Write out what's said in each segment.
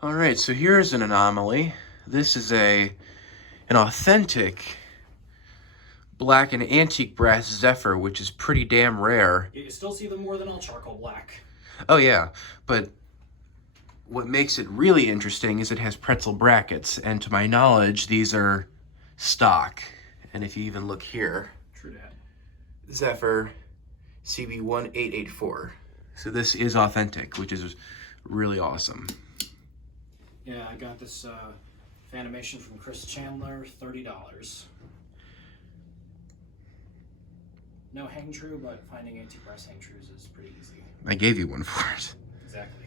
All right, so here's an anomaly. This is an authentic black and antique brass Zephyr, which is pretty damn rare. You still see them more than all charcoal black. Oh yeah, but what makes it really interesting is it has pretzel brackets, and to my knowledge, these are stock. And if you even look here, True that. Zephyr CB1884. So this is authentic, which is really awesome. Yeah, I got this Fanimation from Chris Chandler, $30. No hang true, but finding antique brass hang trues is pretty easy. I gave you one for it. Exactly.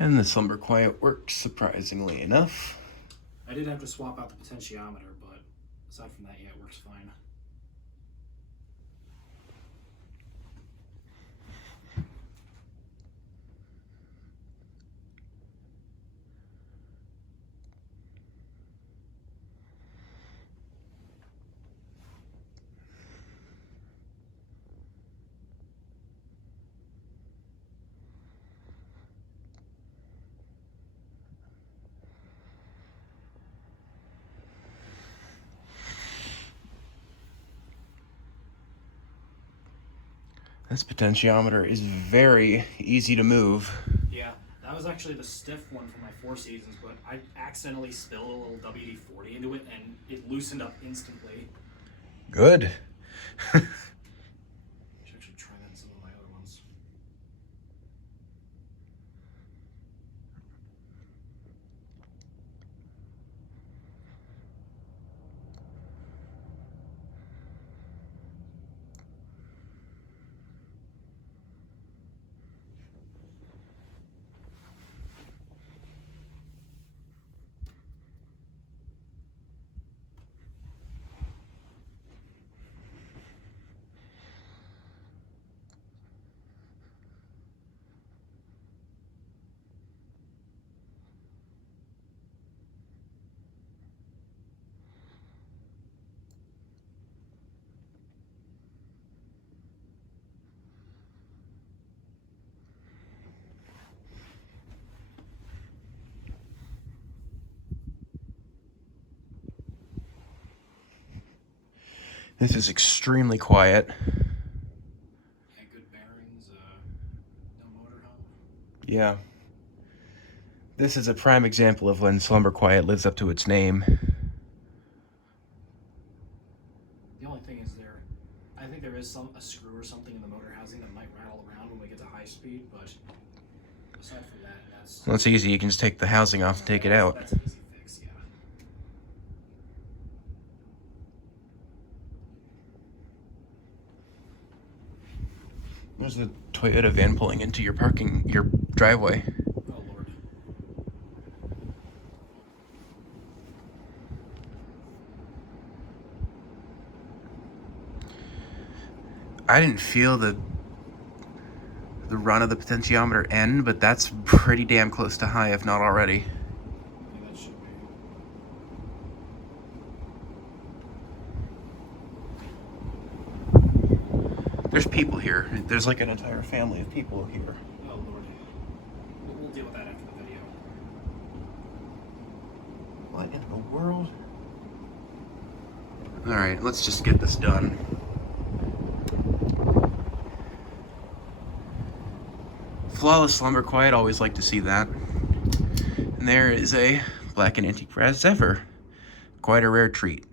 And the slumber quiet works surprisingly enough. I did have to swap out the potentiometer, but aside from that, yeah, it works fine. This potentiometer is very easy to move. Yeah, that was actually the stiff one from my Four Seasons, but I accidentally spilled a little WD-40 into it, and it loosened up instantly. Good. I should actually try that in some of my other ones. This is extremely quiet. Yeah, good bearings, no motor hum. Yeah. This is a prime example of when slumber quiet lives up to its name. The only thing is I think there is a screw or something in the motor housing that might rattle around when we get to high speed, but aside from that, that's... Well, it's easy. You can just take the housing off and take it out. That's an easy fix, yeah. There's the Toyota van pulling into your driveway. Oh, Lord. I didn't feel the run of the potentiometer end, but that's pretty damn close to high, if not already. Yeah, that should be. There's people here. There's like an entire family of people here. Oh, Lord. We'll deal with that after the video. What in the world? Alright, let's just get this done. Flawless slumber quiet, always like to see that. And there is a black and antique brass Zephyr. Quite a rare treat.